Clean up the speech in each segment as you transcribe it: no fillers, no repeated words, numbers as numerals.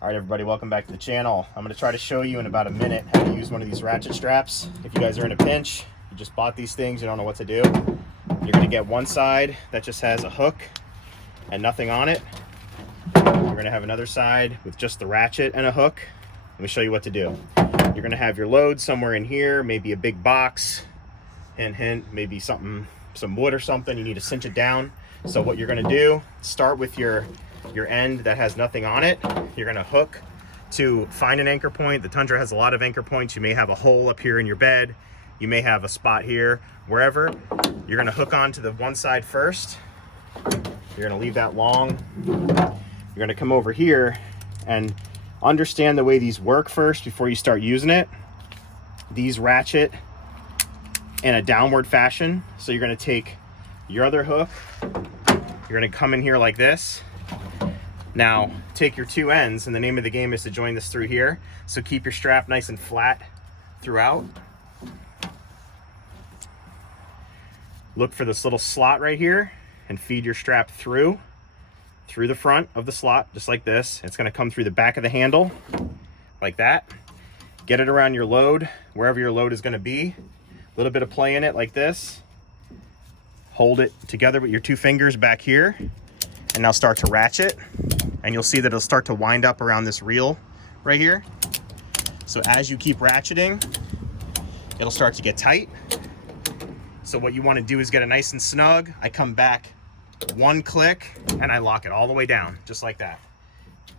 All right, everybody, welcome back to the channel. I'm going to try to show you in about a minute how to use one of these ratchet straps. If you guys are in a pinch, you just bought these things, you don't know what to do, you're going to get one side that just has a hook and nothing on it. You're going to have another side with just the ratchet and a hook. Let me show you what to do. You're going to have your load somewhere in here, maybe a big box, hint, maybe something, some wood or something. You need to cinch it down. So what you're going to do, start with your end that has nothing on it. You're going to hook to find an anchor point. The Tundra has a lot of anchor points. You may have a hole up here in your bed. You may have a spot here, wherever. You're going to hook onto the one side first. You're going to leave that long. You're going to come over here and understand the way these work first before you start using it. These ratchet in a downward fashion. So you're going to take your other hook. You're going to come in here like this. Now, take your two ends, and the name of the game is to join this through here. So keep your strap nice and flat throughout. Look for this little slot right here and feed your strap through the front of the slot, just like this. It's gonna come through the back of the handle, like that. Get it around your load, wherever your load is gonna be. A little bit of play in it like this. Hold it together with your two fingers back here, and now start to ratchet. And you'll see that it'll start to wind up around this reel right here. So as you keep ratcheting, it'll start to get tight. So what you want to do is get it nice and snug. I come back one click and I lock it all the way down, just like that.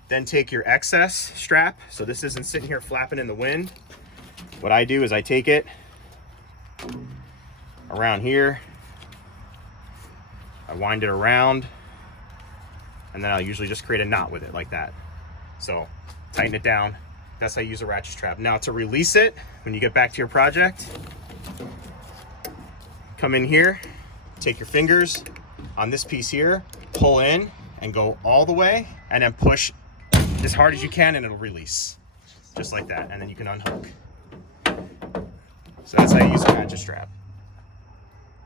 Then take your excess strap. So this isn't sitting here flapping in the wind. What I do is I take it around here. I wind it around, and then I'll usually just create a knot with it like that. So tighten it down. That's how you use a ratchet strap. Now to release it, when you get back to your project, come in here, take your fingers on this piece here, pull in and go all the way, and then push as hard as you can and it'll release. Just like that, and then you can unhook. So that's how you use a ratchet strap.